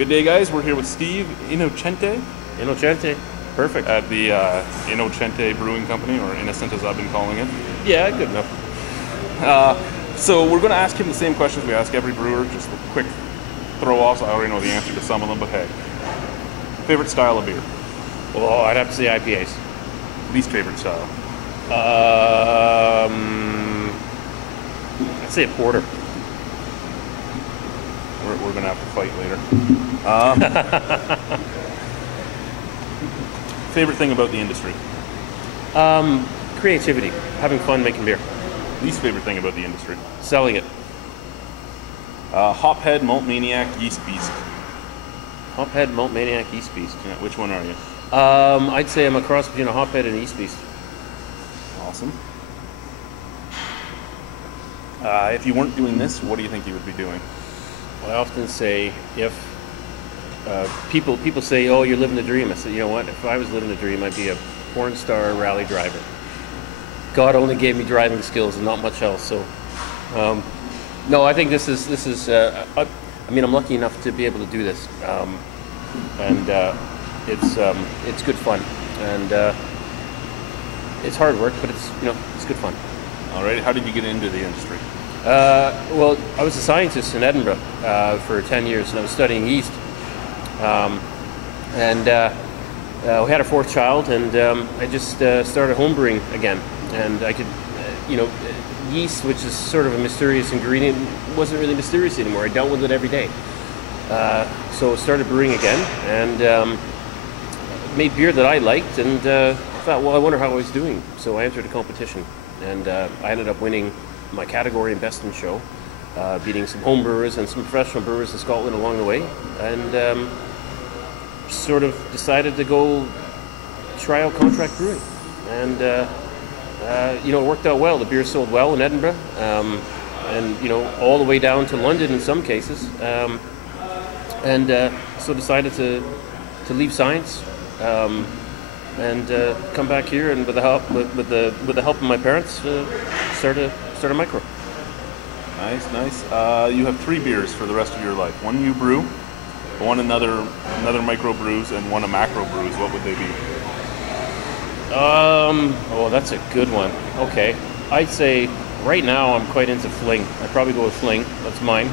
Good day, guys. We're here with Steve Innocente. Innocente, perfect. At the Innocente Brewing Company, or Innocent as I've been calling it. Yeah, good enough. So we're going to ask him the same questions we ask every brewer, just a quick throw-offs. I already know the answer to some of them, but hey. Favorite style of beer? Well, I'd have to say IPAs. Least favorite style? I'd say a porter. We're going to have to fight later. Favorite thing about the industry? Creativity, having fun making beer. Least favorite thing about the industry? Selling it. Hophead, Malt Maniac, Yeast Beast. Hophead, Malt Maniac, Yeast Beast. Yeah, which one are you? I'd say I'm a cross between a hophead and a yeast beast. Awesome. If you weren't doing this, what do you think you would be doing? Well, I often say if people say, "Oh, you're living the dream," I say, "You know what? If I was living the dream, I'd be a porn star rally driver." God only gave me driving skills and not much else. So, no, I think this is. I mean, I'm lucky enough to be able to do this, and it's good fun, and it's hard work, but it's good fun. All right. How did you get into the industry? Well, I was a scientist in Edinburgh for 10 years, and I was studying yeast. And we had our fourth child, and I just started homebrewing again. And I could, yeast, which is sort of a mysterious ingredient, wasn't really mysterious anymore. I dealt with it every day. So I started brewing again, and made beer that I liked, and I thought, well, I wonder how I was doing. So I entered a competition, and I ended up winning my category in Best in Show, beating some home brewers and some professional brewers in Scotland along the way, and sort of decided to go try out contract brewing. And it worked out well. The beer sold well in Edinburgh, and all the way down to London in some cases. So decided to leave science and come back here, and with the help of my parents, start a micro. Nice. You have 3 beers for the rest of your life. One you brew, one another micro brews, and one a macro brews. What would they be? Oh, that's a good one. Okay, I'd say right now I'm quite into Fling. I'd probably go with Fling. That's mine.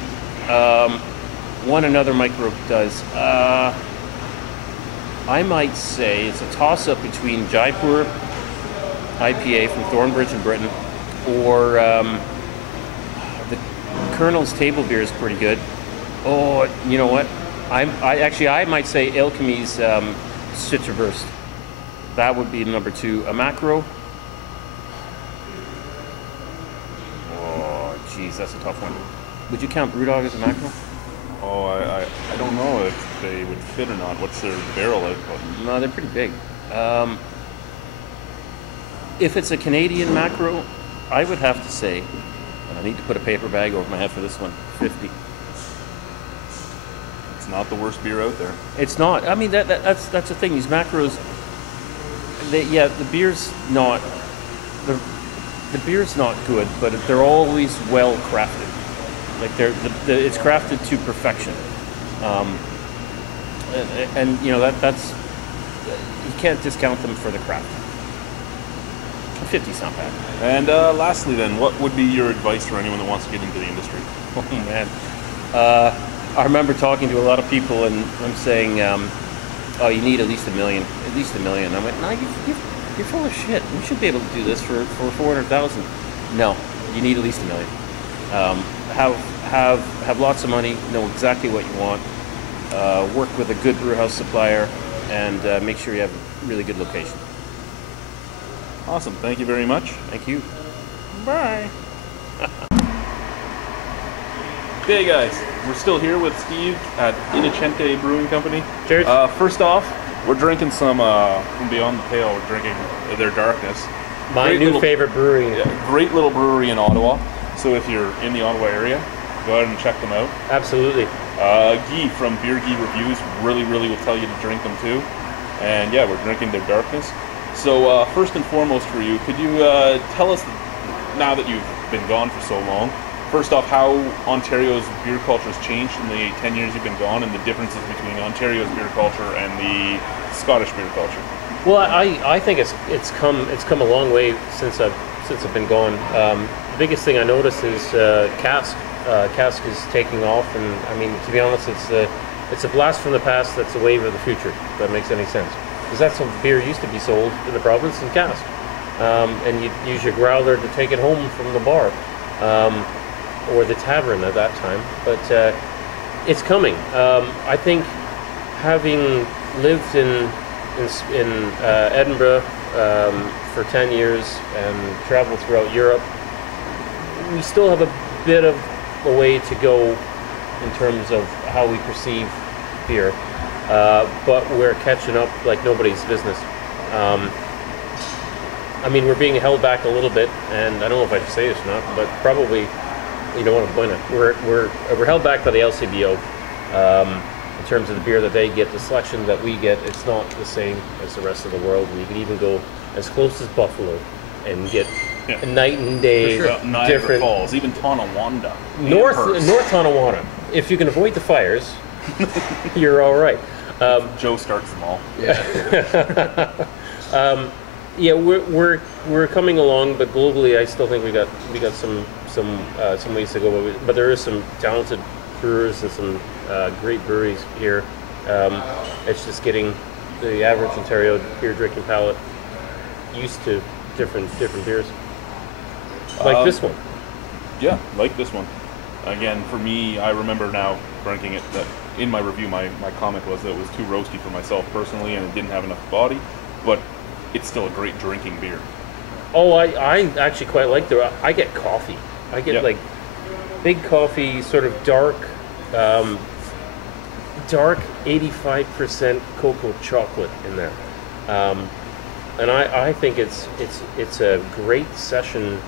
One another micro does. I might say it's a toss-up between Jaipur IPA from Thornbridge in Britain, or the Colonel's Table Beer is pretty good. Oh, you know what? I might say Alchemy's Citraburst. That would be number 2. A macro. Oh, geez, that's a tough one. Would you count Brewdog as a macro? Oh, I don't know if they would fit or not. What's their barrel output? No, they're pretty big. If it's a Canadian macro, I would have to say, and I need to put a paper bag over my head for this one, 50. It's not the worst beer out there. It's not. I mean, that's the thing. These macros, the beer's not good, but they're always well crafted. Like it's crafted to perfection, and that's you can't discount them for the craft. 50's not bad. And lastly, then, what would be your advice for anyone that wants to get into the industry? Oh man, I remember talking to a lot of people, and I'm saying, "Oh, you need at least $1 million. At least $1 million." I'm like, "No, you're full of shit. You should be able to do this for 400,000." No, you need at least $1 million. Have lots of money, know exactly what you want, work with a good brewhouse supplier, and make sure you have a really good location. Awesome. Thank you very much. Thank you. Bye. Hey guys, we're still here with Steve at Innocente Brewing Company. Cheers. First off, we're drinking some from Beyond the Pale. We're drinking their Darkness. My new favorite brewery. Yeah, great little brewery in Ottawa. So if you're in the Ottawa area, go ahead and check them out. Absolutely. Guy from Beer Guy Reviews really will tell you to drink them too. And yeah, we're drinking their Darkness. So first and foremost for you, could you tell us, now that you've been gone for so long, first off, how Ontario's beer culture has changed in the 10 years you've been gone, and the differences between Ontario's beer culture and the Scottish beer culture. Well, I think it's come a long way since I've been gone. The biggest thing I noticed is cask. Cask is taking off, and I mean, to be honest, it's a blast from the past. That's a wave of the future. If that makes any sense, because that's how beer used to be sold in the province, in cask, and you'd use your growler to take it home from the bar. Or the tavern at that time, but it's coming. I think, having lived in Edinburgh for 10 years and traveled throughout Europe, we still have a bit of a way to go in terms of how we perceive beer, but we're catching up like nobody's business. I mean, we're being held back a little bit, and I don't know if I should say this or not, but probably, you don't want to point it. We're held back by the LCBO in terms of the beer that they get. The selection that we get, it's not the same as the rest of the world. And you can even go as close as Buffalo and get a night and day Niagara different. Falls, even Tonawanda, North Tonawanda. If you can avoid the fires, you're all right. Joe starts them all. Yeah, we're coming along, but globally, I still think we got some ways to go. But there is some talented brewers and some great breweries here. It's just getting the average Ontario beer drinking palate used to different beers, like this one. Yeah, like this one. Again, for me, I remember now drinking it. That in my review, my comment was that it was too roasty for myself personally, and it didn't have enough body, but it's still a great drinking beer. Oh, I actually quite like I get coffee. I get like big coffee, sort of dark 85% cocoa chocolate in there, and I think it's a great session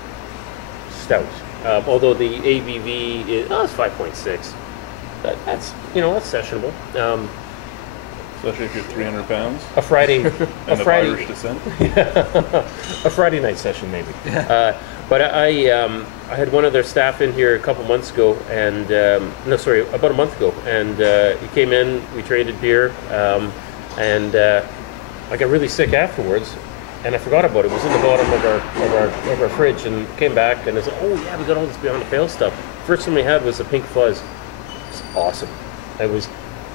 stout. Although the ABV is it's 5.6, that's sessionable. Especially if you're 300 pounds. A Friday, and of Irish descent. A Friday night session maybe. But I had one of their staff in here a couple months ago, and about a month ago, and he came in. We traded beer, and I got really sick afterwards, and I forgot about it. It was in the bottom of our fridge, and came back, and it's like, oh yeah, we got all this Beyond the Pale stuff. First one we had was a Pink Fuzz. It's awesome. I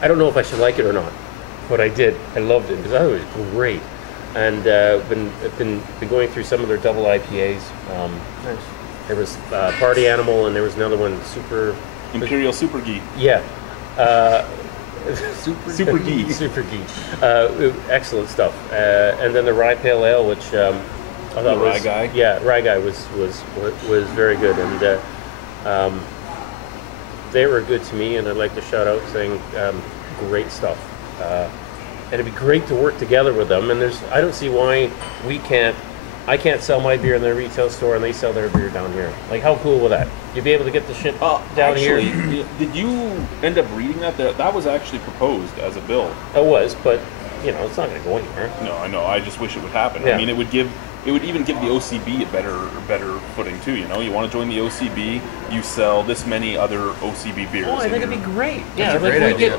don't know if I should like it or not, but I did. I loved it because I thought it was great. And been going through some of their double IPAs. Nice. There was Party Animal, and there was another one, Imperial Super Ghee. Yeah. Super Ghee. Super Ghee. Excellent stuff. And then the Rye Pale Ale, which I thought Rye Guy. Yeah, Rye Guy was very good, and they were good to me. And I'd like to shout out saying great stuff. And it'd be great to work together with them. And I don't see why I can't sell my beer in their retail store and they sell their beer down here. Like, how cool was that? You'd be able to get the shit down here. Did you end up reading that? That was actually proposed as a bill. It was, but it's not going to go anywhere. No, I know. I just wish it would happen. Yeah. I mean, it would even give the OCB a better footing too. You want to join the OCB, you sell this many other OCB beers. Oh, I think it'd be great. That's a great idea.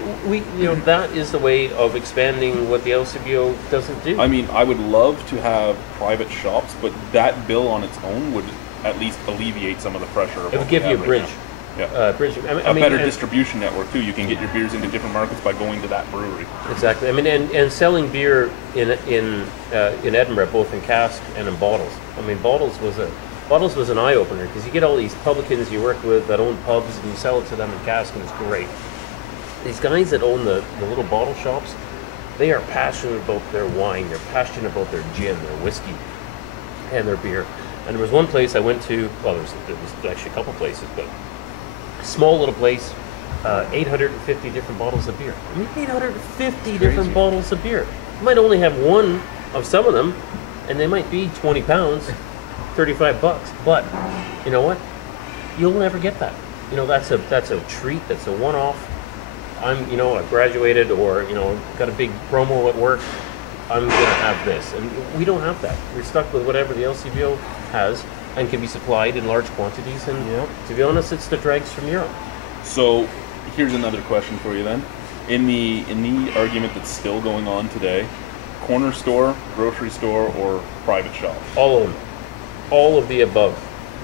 That is the way of expanding what the LCBO doesn't do. I mean, I would love to have private shops, but that bill on its own would at least alleviate some of the pressure. It would give you a bridge. Yeah. Bridge. A better distribution network too. You can get your beers into different markets by going to that brewery. Exactly. I mean, and selling beer in Edinburgh, both in cask and in bottles. I mean, bottles was an eye opener because you get all these publicans you work with that own pubs, and you sell it to them in cask, and it's great. These guys that own the little bottle shops, they are passionate about their wine. They're passionate about their gin, their whiskey, and their beer. And there was one place I went to. Well, there was actually a couple places, but small little place, 850 different bottles of beer. I mean, 850 different bottles of beer. You might only have one of some of them, and they might be 20 pounds, $35. But you know what? You'll never get that. That's a treat. That's a one-off. I graduated or got a big promo at work. I'm gonna have this, and we don't have that. We're stuck with whatever the LCBO has, and can be supplied in large quantities. And to be honest, it's the dregs from Europe. So here's another question for you then. In the argument that's still going on today, corner store, grocery store, or private shop? All of them. All of the above.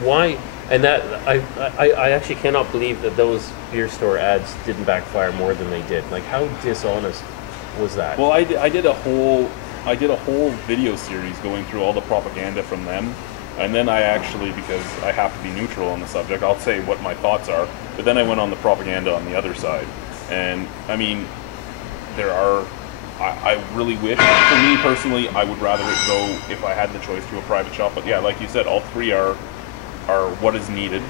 Why? And that I actually cannot believe that those beer store ads didn't backfire more than they did. Like, how dishonest was that? Well, I did a whole video series going through all the propaganda from them, and then I actually, because I have to be neutral on the subject, I'll say what my thoughts are. But then I went on the propaganda on the other side, and I mean, there are. I really wish, for me personally, I would rather it go, if I had the choice, to a private shop. But yeah, like you said, all three are what is needed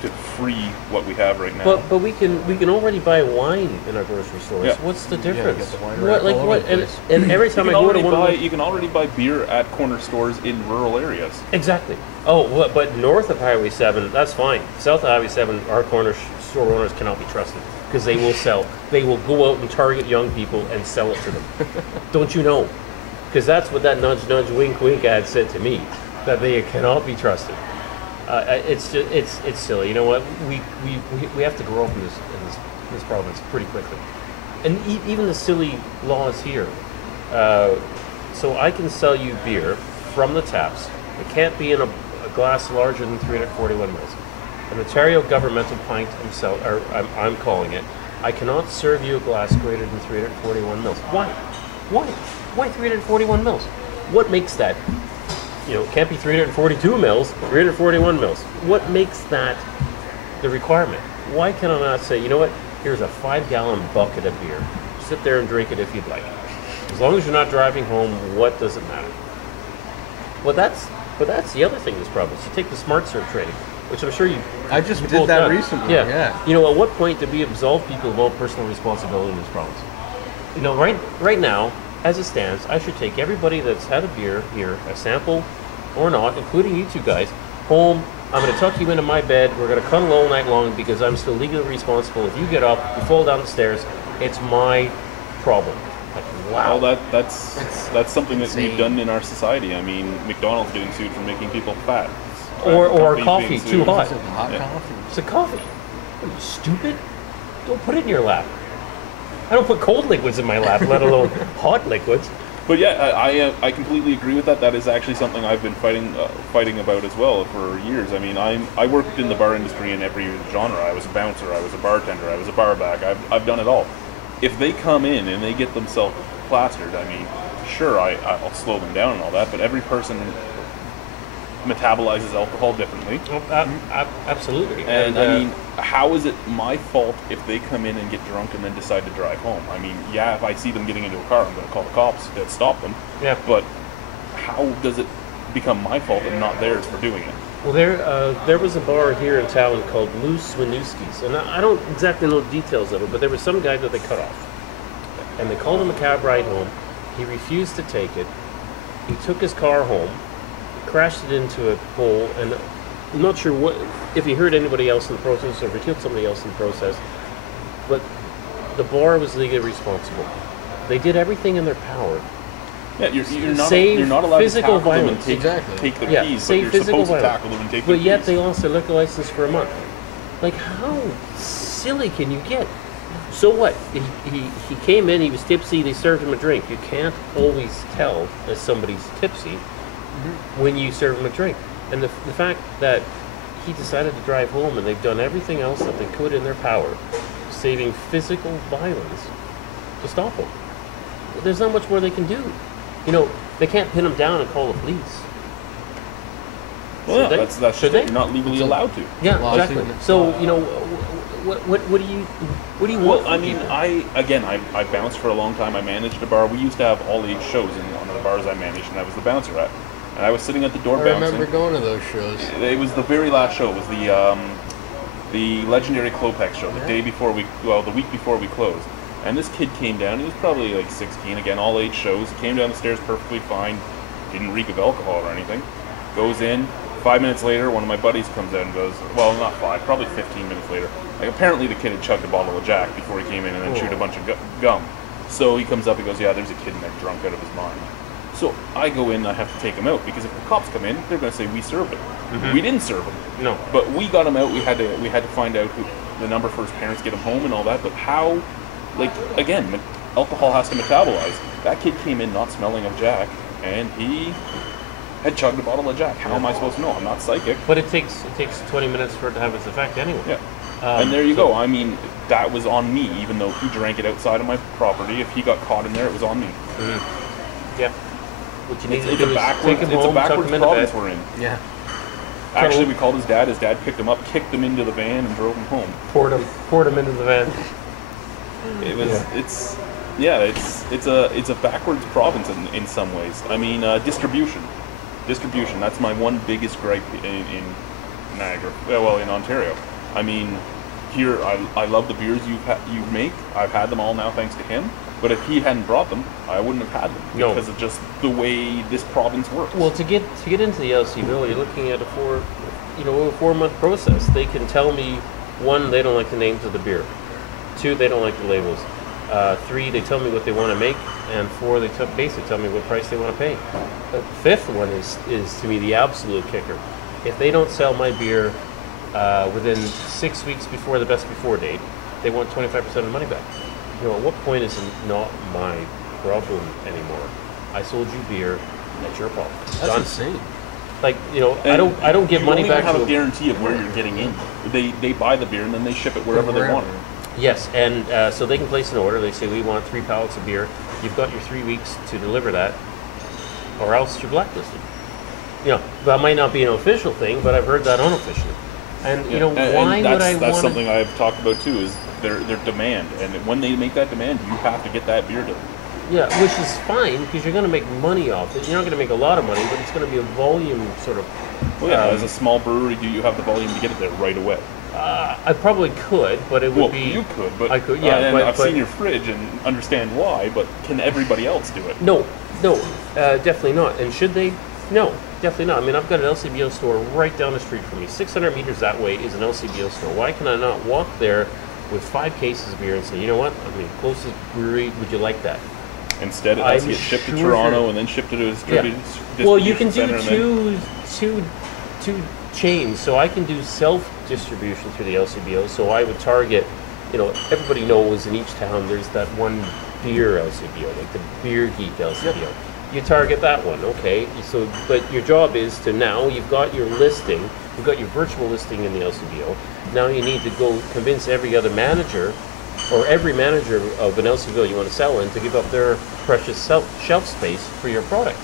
to free what we have right now. But we can already buy wine in our grocery stores. Yeah. What's the difference? Get the wine What, rack like all what? over the place. And every time I go to one of those, you can already buy beer at corner stores in rural areas. exactly. Oh, well, but north of Highway 7, that's fine. South of Highway 7, our corner store owners cannot be trusted because they will sell. They will go out and target young people and sell it to them. Don't you know? Because that's what that nudge, nudge, wink, wink ad said to me, that they cannot be trusted. It's just, it's silly. You know what? We have to grow up in this province pretty quickly, and even the silly laws here. So I can sell you beer from the taps. It can't be in a glass larger than 341 mils. An Ontario governmental pint, I'm calling it. I cannot serve you a glass greater than 341 mils. Why? Why 341 mils? What makes that? You know, it can't be 342 mils, 341 mils. What makes that the requirement? Why can I not say, you know what, here's a 5-gallon bucket of beer. Sit there and drink it if you'd like. As long as you're not driving home, what does it matter? But that's the other thing in this province. You take the smart serve training, which I'm sure I just you've did both that done. recently. Yeah. Yeah. You know, at what point did we absolve people of all personal responsibility in this province? You know, right now, as it stands, I should take everybody that's had a beer here, a sample or not, including you two guys, home. I'm going to tuck you into my bed. We're going to cuddle all night long because I'm still legally responsible. If you get up, you fall down the stairs, it's my problem. Like, wow. Well, that's something that we've done in our society. I mean, McDonald's getting sued for making people fat. Or Companies coffee being too sued. hot. Hot Yeah. coffee. It's a coffee. Are you stupid? Don't put it in your lap. I don't put cold liquids in my lap, let alone hot liquids. But yeah, I completely agree with that. That is actually something I've been fighting about as well for years. I mean, I worked in the bar industry in every genre. I was a bouncer, I was a bartender, I was a bar back. I've done it all. If they come in and they get themselves plastered, I mean, sure, I'll slow them down and all that. But every person metabolizes alcohol differently. Absolutely. And I mean, how is it my fault if they come in and get drunk and then decide to drive home? I mean, yeah, if I see them getting into a car, I'm going to call the cops to stop them. Yeah. But how does it become my fault and not theirs for doing it? Well, there was a bar here in town called Lou Swinewski's, and I don't exactly know the details of it, but there was some guy that they cut off, and they called him a cab ride home. He refused to take it. He took his car home, crashed it into a pole, and I'm not sure if he hurt anybody else in the process or if he killed somebody else in the process, but the bar was legally responsible. They did everything in their power. Yeah, you're Save not allowed to physical tackle them and violence. take their Yeah, keys, but save you're physical supposed to violence. tackle them and take their But yet keys. they lost their liquor license for a month. Like, how silly can you get? So what? He came in, he was tipsy, they served him a drink. You can't always tell that somebody's tipsy when you serve him a drink. And the fact that he decided to drive home and they've done everything else that they could in their power, saving physical violence, to stop him. There's not much more they can do. You know, they can't pin him down and call the police. Well, Should they? that's Should they? you're not legally allowed to. Yeah, Lawsuit. exactly. So, you know, what do you want? Well, from I mean, people? I bounced for a long time. I managed a bar. We used to have all age shows in one of the bars I managed, and I was the bouncer at. And I was sitting at the door I bouncing. remember going to those shows. It was the very last show. It was the legendary Klopex show, the week before we closed. And this kid came down. He was probably like 16. Again, all age shows. He came down the stairs perfectly fine. Didn't reek of alcohol or anything. Goes in. 5 minutes later, one of my buddies comes out and goes, well, not 5, probably 15 minutes later. Like, apparently the kid had chugged a bottle of Jack before he came in and then chewed a bunch of gum. So he comes up and goes, yeah, there's a kid in there drunk out of his mind. So I go in, I have to take him out because if the cops come in, they're going to say we served him. We didn't serve him. No. But we got him out. We had to find out the number for his parents, get him home, and all that. But how? Like again, alcohol has to metabolize. That kid came in not smelling of Jack, and he had chugged a bottle of Jack. How am I supposed to know? I'm not psychic. But it takes 20 minutes for it to have its effect anyway. Yeah. And there you go. I mean, that was on me, even though he drank it outside of my property. If he got caught in there, it was on me. Yeah. What you need to It's do a is backwards, take him it's home, a tuck backwards him into province bed. we're in. Yeah. Actually, we called his dad. His dad picked him up, kicked him into the van, and drove him home. Poured him into the van. It was, it's a backwards province in some ways. I mean, distribution. That's my one biggest gripe in Niagara. Well, in Ontario. I mean, here I love the beers you make. I've had them all now thanks to him. But if he hadn't brought them, I wouldn't have had them because of just the way this province works. Well, to get into the LCBO, you're looking at a 4-month process. They can tell me, 1, they don't like the names of the beer. 2, they don't like the labels. 3, they tell me what they want to make, and 4, they basically tell me what price they want to pay. The 5th one is to me the absolute kicker. If they don't sell my beer within 6 weeks before the best before date, they want 25% of the money back. At what point is it not my problem anymore? I sold you beer, that's your problem. That's insane. Like, I don't give money back to. You don't even have to a guarantee of where you're getting in. They buy the beer and then they ship it wherever they want it. Yes, and so they can place an order. They say, we want 3 pallets of beer. You've got your 3 weeks to deliver that, or else you're blacklisted. That might not be an official thing, but I've heard that unofficially. And, why would I want That's something I've talked about, too, is their demand. And when they make that demand, you have to get that beer done. Yeah, which is fine, because you're going to make money off it. You're not going to make a lot of money, but it's going to be a volume sort of... Well, yeah, as a small brewery, do you have the volume to get it there right away? I probably could, but it would be... you could, but I could, yeah. And I've seen your fridge and understand why, but can everybody else do it? No, definitely not. And should they? No, definitely not. I mean, I've got an LCBO store right down the street from me. 600 meters that way is an LCBO store. Why can I not walk there with 5 cases of beer and say, you know what, I'm the closest brewery, would you like that? Instead, it has to get shipped to Toronto and then shipped to a distribution Well, you can center do two chains, so I can do self-distribution through the LCBO, so I would target, everybody knows in each town there's that one beer LCBO, like the Beer Geek LCBO. Yep. You target that one, okay? So, but your job is to now, you've got your listing, you've got your virtual listing in the LCBO, now you need to go convince every other manager, or every manager of an LCBO you want to sell in to give up their precious shelf space for your product.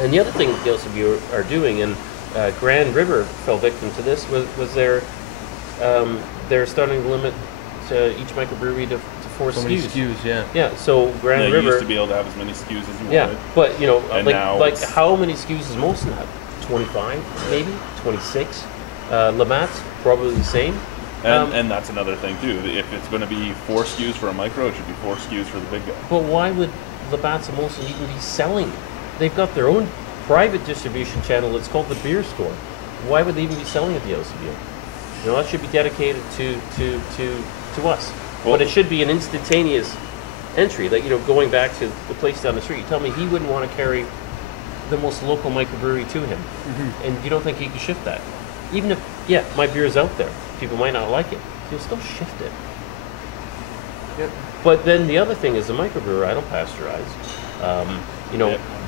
And the other thing the LCBO are doing, and Grand River fell victim to this, was they're starting to limit each microbrewery to 4 So SKUs. many SKUs, yeah. Yeah, so Grand River... You used to be able to have as many SKUs as you wanted. Yeah, but, And like how many SKUs does Molson have? 25, maybe? 26? Labatt's probably the same. And that's another thing, too. If it's going to be 4 SKUs for a micro, it should be 4 SKUs for the big guy. But why would Labatt's and Molson even be selling? They've got their own private distribution channel. It's called the Beer Store. Why would they even be selling at the LCBO? That should be dedicated to us. Well, but it should be an instantaneous entry. Like, going back to the place down the street, you tell me he wouldn't want to carry the most local microbrewery to him. And you don't think he could shift that? Even if, my beer is out there, people might not like it, you'll still shift it. Yep. But then the other thing is the microbrewer, I don't pasteurize.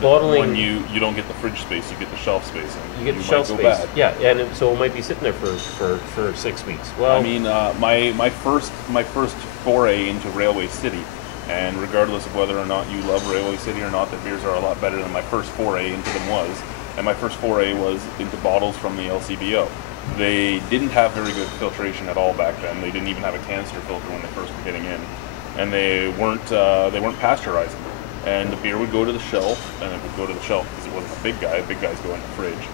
Bottling... When you don't get the fridge space, you get the shelf space. And you get the shelf space. Bad. Yeah, and so it might be sitting there for 6 weeks. Well, I mean, my first foray into Railway City, and regardless of whether or not you love Railway City or not, the beers are a lot better than my first foray into them was. And my first foray was into bottles from the LCBO. They didn't have very good filtration at all back then. They didn't even have a canister filter when they first were getting in, and they weren't pasteurizing. And the beer would go to the shelf, and it would go to the shelf because it wasn't a big guy. Big guys go in the fridge.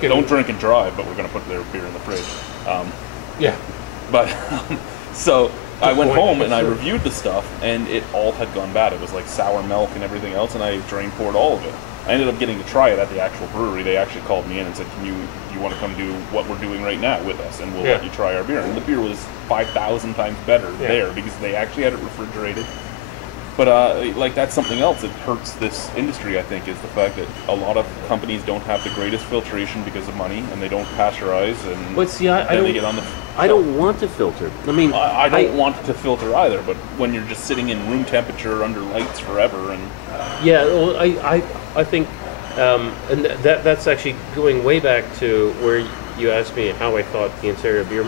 Don't drink and drive, but we're going to put their beer in the fridge. Yeah. But so I went home and I reviewed the stuff, and it all had gone bad. It was like sour milk and everything else, and I poured all of it. I ended up getting to try it at the actual brewery. They actually called me in and said, "Do you want to come do what we're doing right now with us, and we'll let you try our beer." And the beer was 5,000 times better there because they actually had it refrigerated. But like that's something else that hurts this industry. I think is the fact that a lot of companies don't have the greatest filtration because of money, and they don't pasteurize, and But see, I then don't. they get on the. I don't want to filter. I mean, I don't want to filter either. But when you're just sitting in room temperature under lights forever, and Yeah, well, I think, and that's actually going way back to where you asked me how I thought the Ontario beer,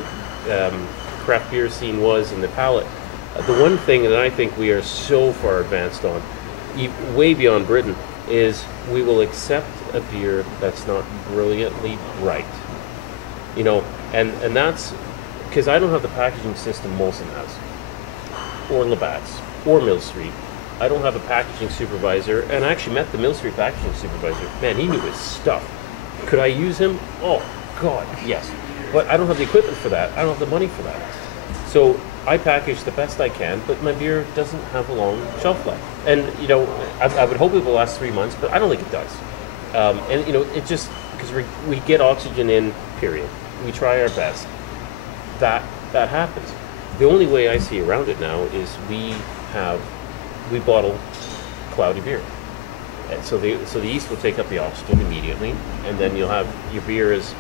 craft beer scene was in the palate. The one thing that I think we are so far advanced on, way beyond Britain, is we will accept a beer that's not brilliantly bright. You know, and that's because I don't have the packaging system Molson has, or Labatt's, or Mill Street. I don't have a packaging supervisor, and I actually met the Mill Street packaging supervisor. Man, he knew his stuff. Could I use him? Oh, God, yes. But I don't have the equipment for that. I don't have the money for that. So I package the best I can, but my beer doesn't have a long shelf life. And, you know, I would hope it will last 3 months, but I don't think it does. And, you know, it just, because we get oxygen in, period. We try our best. That happens. The only way I see around it now is we bottle cloudy beer. And so the yeast will take up the oxygen immediately, and then you'll have your beer as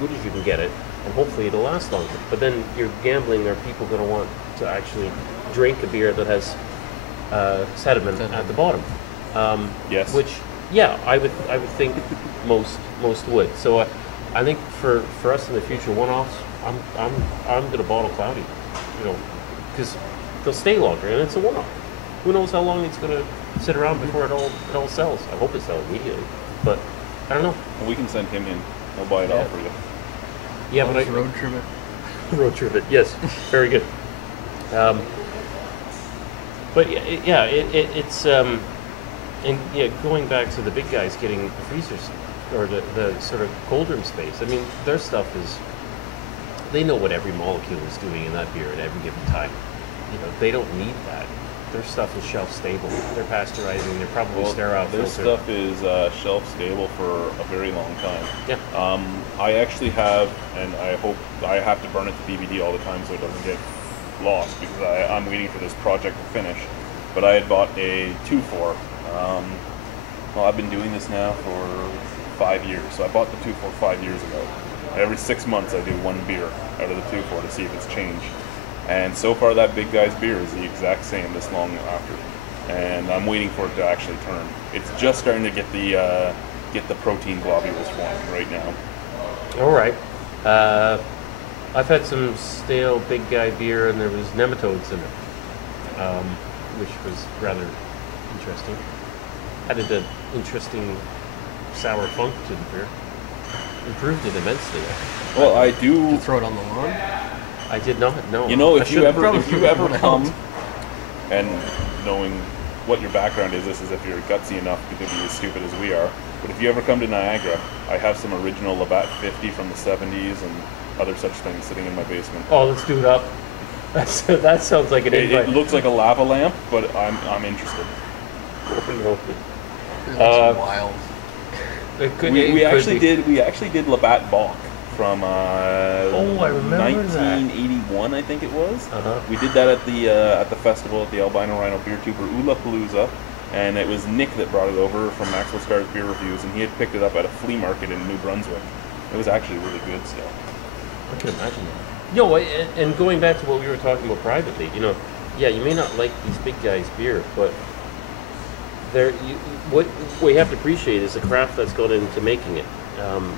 good as you can get it, and hopefully it'll last longer. But then you're gambling, are people going to want to actually drink a beer that has sediment at the bottom? Yes. Which, yeah, I would think most would. So I think for us in the future, one-offs, I'm going to bottle cloudy, you know, because they'll stay longer, and it's a one-off. Who knows how long it's going to sit around before it all sells? I hope it sells immediately, but I don't know. well, we can send him in. He'll buy it all for you. Yeah, but road trip it. road trip it. Yes, very good. But yeah, it's and yeah, going back to the big guys getting the freezers or the sort of cold room space. I mean, their stuff is. They know what every molecule is doing in that beer at every given time. You know, they don't need that. Their stuff is shelf stable. They're pasteurizing. They're probably sterile Their filtered. stuff is shelf stable for a very long time. Yeah. I actually have, and I hope I have to burn it to DVD all the time so it doesn't get lost because I'm waiting for this project to finish. But I had bought a 2-4. Well, I've been doing this now for 5 years. So I bought the 2-4 5 years ago. Every 6 months I do one beer out of the 2-4 to see if it's changed. And so far that big guy's beer is the exact same this long after. And I'm waiting for it to actually turn. It's just starting to get the protein globules forming right now. All right. I've had some stale big guy beer, and there was nematodes in it, which was rather interesting. Added an interesting sour funk to the beer. Improved it immensely. Well, I do. To throw it on the lawn? I did not know. You know, I if you should've ever probably come, and knowing what your background is, this is if you're gutsy enough to be as stupid as we are. But if you ever come to Niagara, I have some original Labatt 50 from the 70s and other such things sitting in my basement. Oh, let's do it up. That sounds like an invite. It looks like a lava lamp, but I'm interested. That's wild. We actually did Labatt Bach from I remember that. 1981, I think it was. Uh-huh. We did that at the festival at the Albino Rhino Beer Tuber Palooza, and it was Nick that brought it over from Maxwell Star's Beer Reviews, and he had picked it up at a flea market in New Brunswick. It was actually really good still. I can imagine that. Yo, and going back to what we were talking about privately, you know, yeah, you may not like these big guys' beer, but what you have to appreciate is the craft that's gone into making it.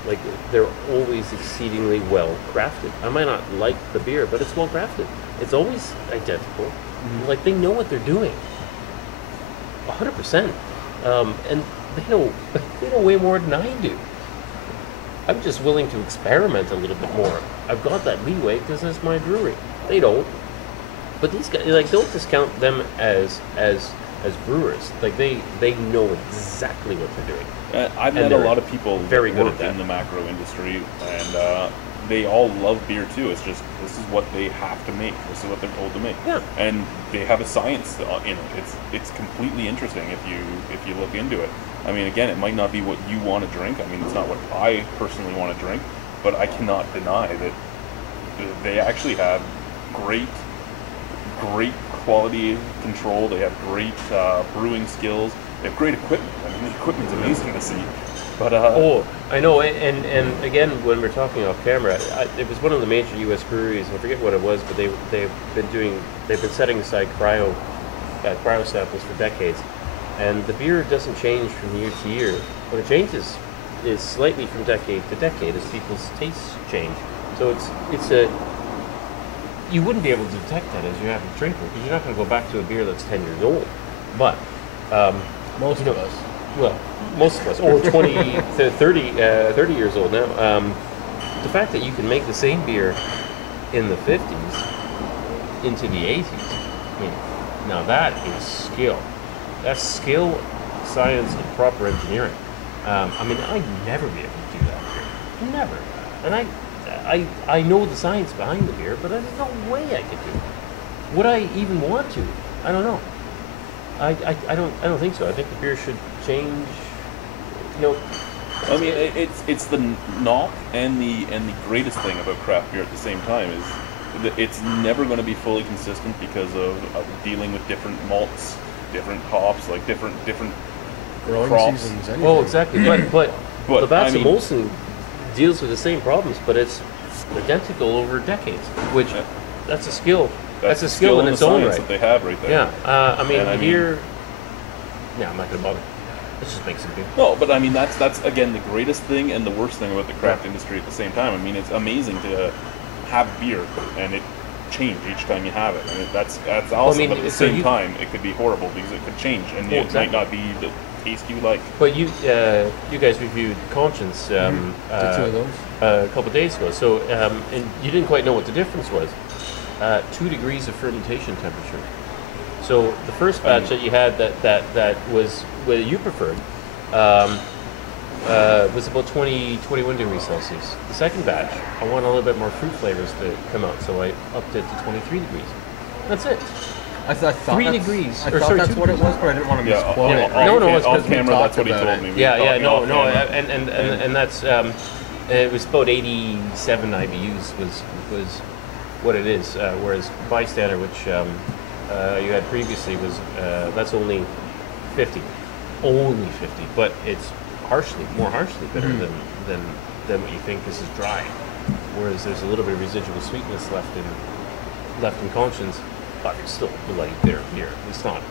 Like, they're always exceedingly well crafted. I might not like the beer, but it's well crafted. It's always identical. Mm-hmm. Like, they know what they're doing. 100%. And they know way more than I do. I'm just willing to experiment a little bit more. I've got that leeway because it's my brewery. They don't. But these guys, like, don't discount them as brewers. Like, they know exactly what they're doing. I've met a lot of people very that good work at that. in the macro industry, and they all love beer too. It's just, this is what they have to make. This is what they're told to make. Yeah. And they have a science in it. It's completely interesting if you look into it. I mean, again, it might not be what you want to drink. I mean, it's not what I personally want to drink, but I cannot deny that they actually have great quality control. They have great brewing skills. They have great equipment. I mean, the equipment's amazing to see. But oh, I know, and again, when we're talking off camera, it was one of the major U.S. breweries. I forget what it was, but they've been setting aside cryo samples for decades, and the beer doesn't change from year to year. What it changes is slightly from decade to decade as people's tastes change. So you wouldn't be able to detect that as you have a drinker, because you're not going to go back to a beer that's 10 years old. But Most of us. Well, most of us, or 20 to 30 years old now. The fact that you can make the same beer in the 50s into the 80s, I mean, now that is skill. That's skill, science, and proper engineering. I mean, I'd never be able to do that here. Never. And I know the science behind the beer, but there's no way I could do it. Would I even want to? I don't know. I don't think so. I think the beer should change. I mean, it's the knock and the greatest thing about craft beer at the same time is that it's never going to be fully consistent because of dealing with different malts, different hops, like different growing crops. seasons. Anything. Oh, exactly. But the Batson I mean, Molson deals with the same problems, but it's identical over decades. Which that's a skill. That's a skill in its own right. That they have right there. Yeah. I mean, here. Yeah, I'm not going to bother. Let's just make some beer. No, but I mean that's again the greatest thing and the worst thing about the craft industry at the same time. I mean, it's amazing to have beer and it change each time you have it. I mean, that's awesome. But at the same time, it could be horrible because it could change and it might not be the taste you like. But you guys reviewed Conscience The two of those a couple of days ago. So and you didn't quite know what the difference was. 2 degrees of fermentation temperature. So the first batch that you had that was what you preferred was about 21 degrees Celsius. The second batch, I want a little bit more fruit flavors to come out, so I upped it to 23 degrees. That's it. I thought 3 degrees. I thought that's what it was, but I didn't want to misquote it. It's off camera. That's what he told me. And that's it was about 87 IBUs was what it is, whereas Bystander, which you had previously, was that's only 50, but it's more harshly bitter than what you think. This is dry, whereas there's a little bit of residual sweetness left in Conscience, but it's still bloody bitter beer. It's not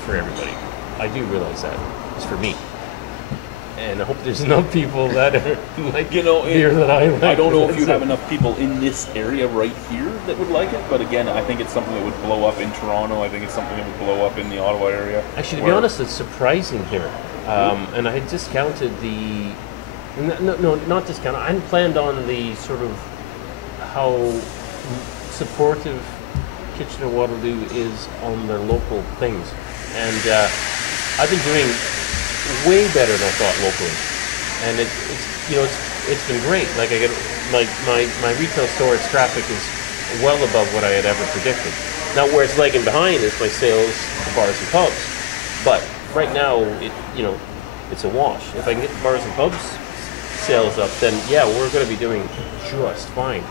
for everybody. I do realize that. It's for me. And I hope there's enough people that are like beer that I like. I don't know if you have enough people in this area right here that would like it, but again, I think it's something that would blow up in Toronto. I think it's something that would blow up in the Ottawa area. Actually, to be honest, it's surprising here. And I had discounted not discounted. I hadn't planned on the sort of how supportive Kitchener Waterloo is on their local things, and I've been doing way better than I thought locally, and it's been great. Like I get my retail store, its traffic is well above what I had ever predicted. Now where it's lagging behind is my sales to bars and pubs, but right now it's a wash. If I can get the bars and pubs sales up, then yeah, we're going to be doing just fine.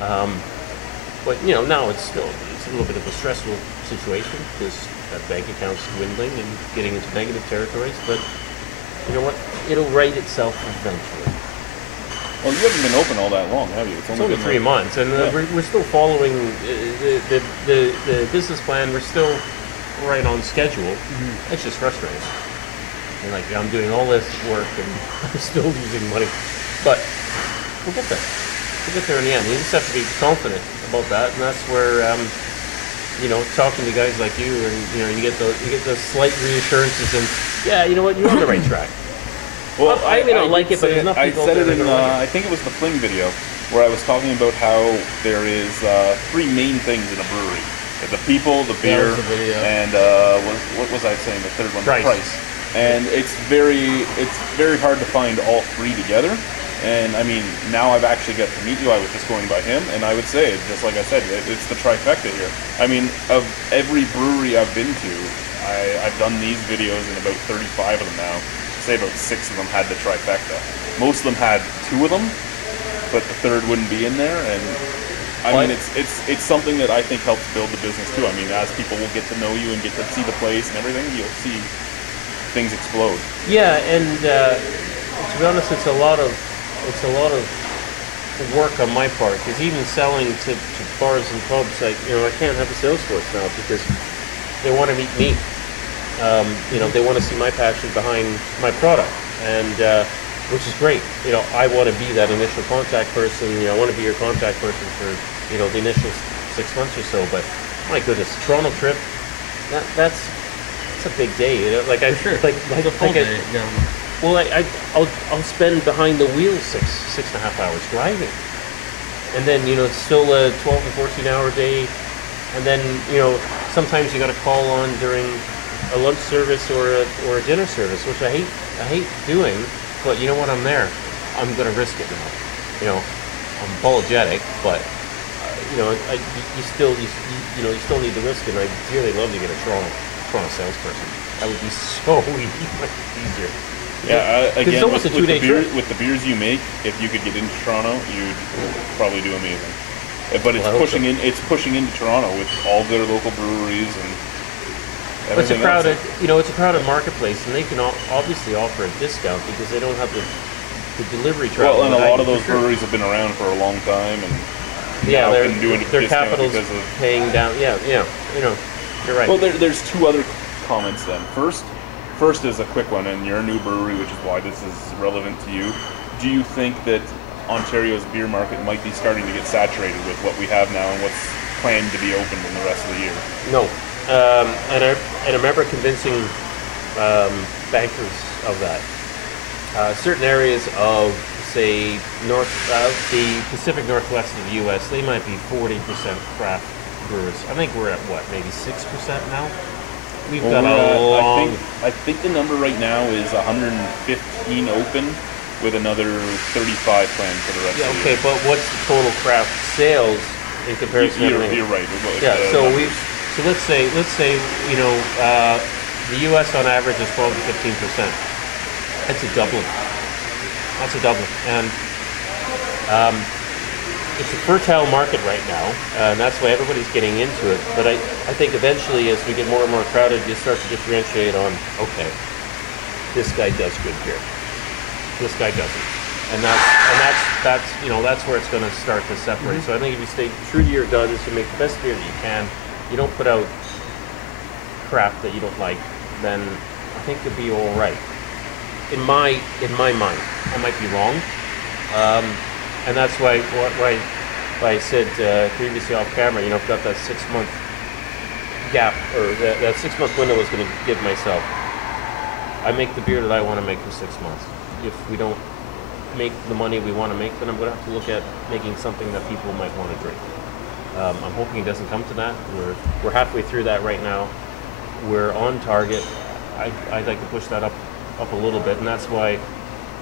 But now it's a little bit of a stressful situation because that bank account's dwindling and getting into negative territories, but you know what? It'll right itself eventually. Well, you haven't been open all that long, have you? It's only 3 months, and we're still following the business plan. We're still right on schedule. Mm-hmm. It's just frustrating. And I'm doing all this work and I'm still losing money, but we'll get there. We'll get there in the end. You just have to be confident about that, and that's where talking to guys like you, and you get those slight reassurances, and yeah, you know what, you're on the right track. Well, I may not like it, but there's enough people. I said it in I think it was the Fling video where I was talking about how there is 3 main things in a brewery: the people, the beer, and what was I saying? The third one, the price. And it's very hard to find all 3 together. And I mean, now I've actually got to meet you. I was just going by him, and I would say, just like I said, it's the trifecta here. I mean, of every brewery I've been to, I've done these videos in about 35 of them now. I'd say about 6 of them had the trifecta. Most of them had 2 of them, but the third wouldn't be in there. And I mean, it's something that I think helps build the business too. I mean, as people will get to know you and get to see the place and everything, you'll see things explode. Yeah, and to be honest, it's a lot of work on my part, because even selling to bars and pubs, I can't have a sales force now because they want to meet me. They want to see my passion behind my product, and which is great. I want to be that initial contact person. I want to be your contact person for the initial 6 months or so. But my goodness, Toronto trip, that's a big day. Like I sure. It's a full day. Well, I'll spend behind the wheel six and a half hours driving, and then it's still a 12 and 14-hour day, and then sometimes you got to call on during a lunch service or a dinner service, which I hate doing, but when I'm there, I'm going to risk it now. I'm apologetic, but you still need the risk, and I really love to get a Toronto salesperson. That would be so much easier. Yeah, again, with the beers you make, if you could get into Toronto, you'd probably do amazing. But it's pushing into Toronto with all their local breweries and everything else. It's a crowded marketplace, and they can obviously offer a discount because they don't have the delivery travel. Well, and a lot of those breweries have been around for a long time, and they're can do a their discount capital's because of paying down. You're right. Well, there's two other comments then. First is a quick one, and you're a new brewery, which is why this is relevant to you. Do you think that Ontario's beer market might be starting to get saturated with what we have now and what's planned to be opened in the rest of the year? No. And I remember convincing bankers of that. Certain areas of, say, the Pacific Northwest of the U.S., they might be 40% craft brewers. I think we're at, maybe 6% now? We've got a long... I think the number right now is 115 open with another 35 planned for the rest of the year. But what's the total craft sales in comparison to everything? You're right. So let's say the U.S. on average is 12 to 15%. That's a doubling. And it's a fertile market right now, and that's why everybody's getting into it. But I think eventually, as we get more and more crowded, you start to differentiate on, okay, this guy does good beer, this guy doesn't, and that's where it's going to start to separate. So I think if you stay true to your guns, you make the best beer that you can, you don't put out crap that you don't like, then I think you'll be all right. In my mind, I might be wrong. And that's why I said previously off camera, I've got that 6-month gap, or that 6-month window I was going to give myself. I make the beer that I want to make for 6 months. If we don't make the money we want to make, then I'm going to have to look at making something that people might want to drink. I'm hoping it doesn't come to that. We're halfway through that right now. We're on target. I'd like to push that up a little bit, and that's why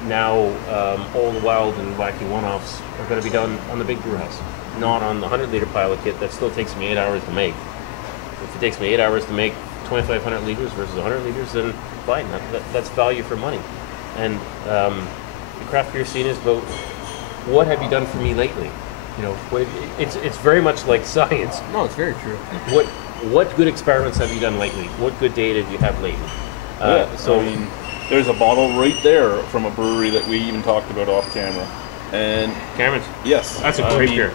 now all the wild and wacky one-offs are going to be done on the big brew house, not on the 100-liter pilot kit that still takes me 8 hours to make. If it takes me 8 hours to make 2,500 liters versus 100 liters, then fine, that's value for money. And the craft beer scene is about, what have you done for me lately? It's very much like science. No, it's very true. What good experiments have you done lately? What good data do you have lately? There's a bottle right there from a brewery that we even talked about off camera. And Cameron's? Yes. That's a great beer.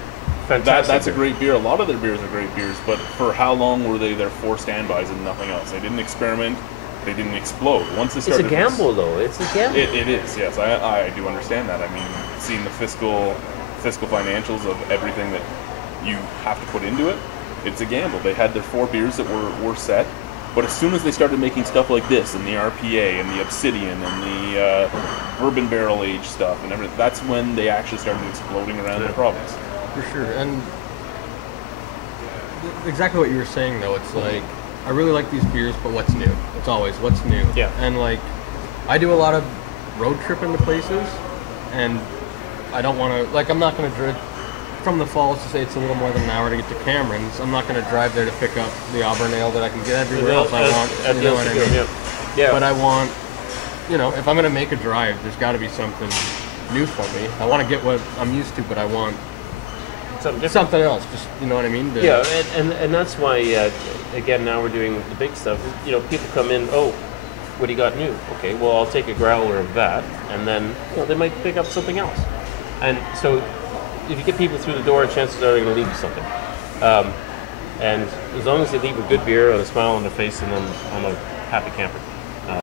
Fantastic. That's a great beer. A lot of their beers are great beers, but for how long were they there? 4 standbys and nothing else? They didn't experiment. They didn't explode. Once they started... It's a gamble, though. It's a gamble. It is, yes. I do understand that. I mean, seeing the fiscal financials of everything that you have to put into it, it's a gamble. They had their 4 beers that were set. But as soon as they started making stuff like this, and the RPA, and the Obsidian, and the bourbon barrel aged stuff, and everything, that's when they actually started exploding around the province. For sure. And exactly what you were saying, though, it's like, I really like these beers, but what's new? It's always, what's new? Yeah. And like, I do a lot of road tripping to places, and I don't want to, like, I'm not going to drive from the Falls to say it's a little more than an hour to get to Cameron's. I'm not going to drive there to pick up the Auburn Ale that I can get everywhere else I want. You know what I mean? Yeah. But I want, if I'm going to make a drive, there's got to be something new for me. I want to get what I'm used to, but I want something different. Something else, just, you know what I mean? Yeah, and that's why, again, now we're doing the big stuff. You know, people come in, oh, what do you got new? Okay, well, I'll take a growler of that, and then, you know, they might pick up something else. And so, if you get people through the door, chances are they're going to leave you something. And as long as they leave a good beer and a smile on their face, and then I'm a happy camper.